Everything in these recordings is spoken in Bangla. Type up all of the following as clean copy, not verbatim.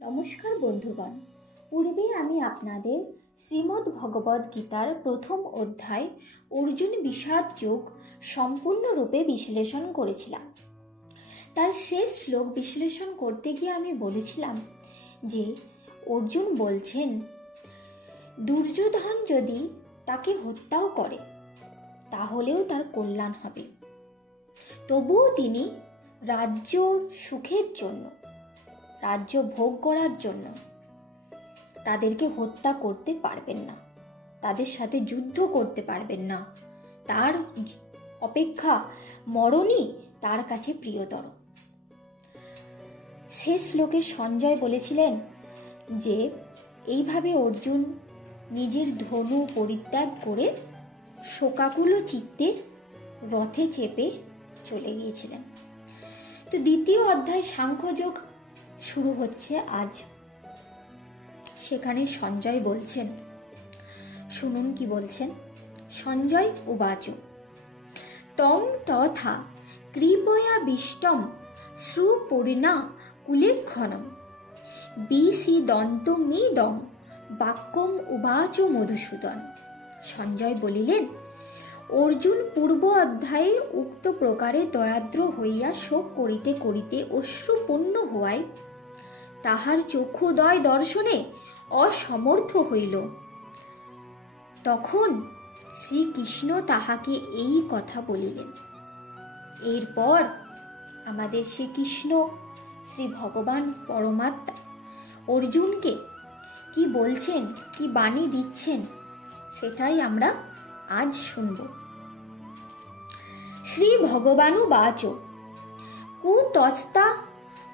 নমস্কার বন্ধুগণ, পূর্বে আমি আপনাদের শ্রীমদ্ ভগবদ্ গীতার প্রথম অধ্যায় অর্জুন বিষাদ যোগ সম্পূর্ণরূপে বিশ্লেষণ করেছিলাম। তার শেষ শ্লোক বিশ্লেষণ করতে গিয়ে আমি বলেছিলাম যে অর্জুন বলছেন দুর্যোধন যদি তাকে হত্যাও করে তাহলেও তার কল্যাণ হবে, তবুও তিনি রাজ্য সুখের জন্য, রাজ্য ভোগ করার জন্য তাদেরকে হত্যা করতে পারবেন না, তাদের সাথে যুদ্ধ করতে পারবেন না। তার অপেক্ষা মরণই তার কাছে প্রিয়তর। শেষ শ্লোকে সঞ্জয় বলেছিলেন যে এইভাবে অর্জুন নিজের ধনু পরিত্যাগ করে শোকাকুল চিত্তে রথে চেপে চলে গিয়েছিলেন। তো দ্বিতীয় অধ্যায় সাংখ্যযোগ শুরু হচ্ছে আজ। সেখানে সঞ্জয় বলছেন, শুনুন কি বলছেন। সঞ্জয় উবাচ তং তথা কৃপয়া বিষ্টম শ্রুপূর্ণা কুলেক্ষণম বিসিদন্তমিদং বাক্যম উবাচ মধুসূদন। সঞ্জয় বলিলেন, অর্জুন পূর্ব অধ্যায়ে উক্ত প্রকারে দয়াদ্র হইয়া শোক করিতে করিতে অশ্রুপূর্ণ হওয়ায় তাহার চক্ষুদয় দর্শনে অসমর্থ হইল। তখন শ্রীকৃষ্ণ তাহাকে এই কথা বলিলেন। এরপর আমাদের শ্রীকৃষ্ণ, শ্রী ভগবান পরমাত্মা অর্জুনকে কি বলছেন, কি বাণী দিচ্ছেন, সেটাই আমরা আজ শুনব। শ্রী ভগবানুবাচ কুতস্তা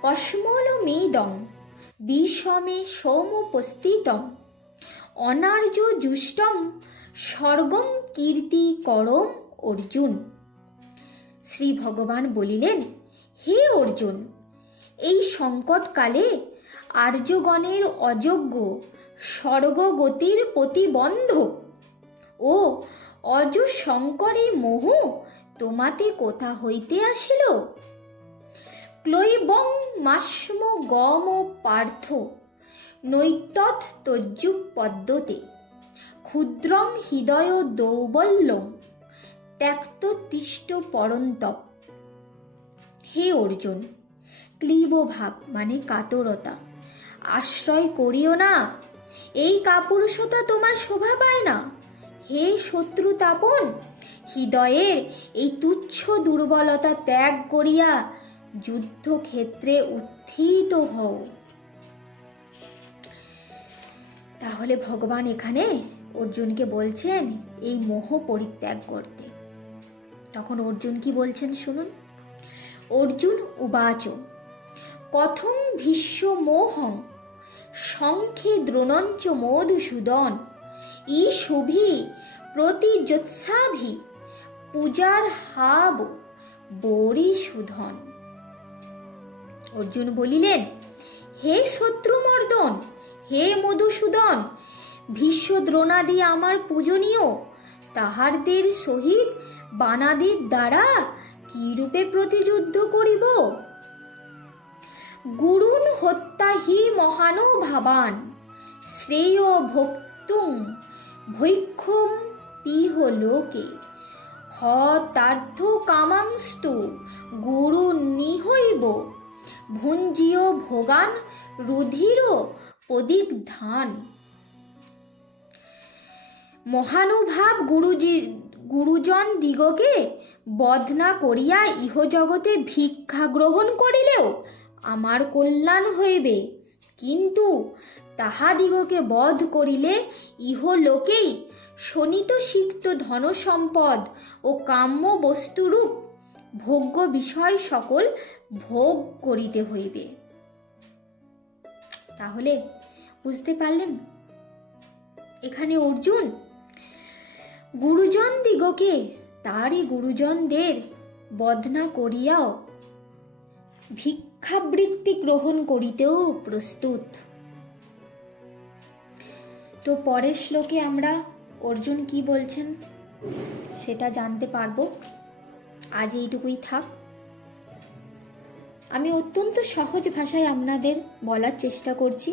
কস্মলমেদং বিষমে সৌমুপস্থিতং অনার্য জুষ্টম স্বর্গম কীর্তিকরম অর্জুন। শ্রী ভগবান বলিলেন, হে অর্জুন, এই সংকটকালে আর্যগণের অযোগ্য স্বর্গগতির প্রতিবন্ধক ও অজ শঙ্করে মোহ তোমাতে কোথা হইতে আসিল? ক্লৈবং মাস্ম গম পার্থ নৈতৎ তজ্জুপ পদ্মতে ক্ষুদ্রং হৃদয় দৌবল্যং ত্যক্ত তিষ্ঠ পরন্তপ। হে অর্জুন, ক্লীব ভাব মানে কাতরতা আশ্রয় করিও না, এই কাপুরুষতা তোমার শোভা পায় না। হে শত্রুতাপন, হৃদয়ের এই তুচ্ছ দুর্বলতা ত্যাগ করিয়া যুদ্ধক্ষেত্রে উত্থিত হও। তাহলে ভগবান এখানে অর্জুনকে বলছেন এই মোহ পরিত্যাগ করতে। তখন অর্জুন কি বলছেন শুনুন। অর্জুন উবাচ কথং ভীষ্ম মোহং শঙ্খে দ্রোণঞ্চ মধুসূদন ই শুভি প্রতিযোৎসাভি পূজার হাব বরিসুধন। অর্জুন বলিলেন, হে শত্রুমর্দন, হে মধুসূদন, ভীষ্ম দ্রোণাদি আমার পূজনীয়, তাহাদের সহিত বানাদির দ্বারা কি রূপে প্রতিযুদ্ধ করিব? গুরুন হত্যা হি মহানুভাবান শ্রেয় ভক্তুং ভৈক্ষম পিহ লোকে হতার্থ কামাংস্তু গুরু নিহৈব ভুঞ্জিয় ভোগান রুধির পদিগ্ধান। মহানুভাব গুরুজন দিগকে বধ না করিয়া ইহজগতে ভিক্ষা গ্রহণ করিলেও আমার কল্যাণ হইবে, কিন্তু তাহাদিগকে বধ করিলে ইহলোকেই শোণিত সিক্ত ধন সম্পদ ও কাম্য বস্তুরূপ ভোগ্য বিষয় সকল ভোগ করিতে হইবে। তাহলে বুঝতে পারলেন, এখানে অর্জুন গুরুজন দিগকে, তারই গুরুজনদের বধ না করিয়াও ভিক্ষাবৃত্তি গ্রহণ করিতেও প্রস্তুত। তো পরের শ্লোকে আমরা অর্জুন কি বলছেন সেটা জানতে পারবো। আজ এইটুকুই থাক। আমি অত্যন্ত সহজ ভাষায় আপনাদের বলার চেষ্টা করছি।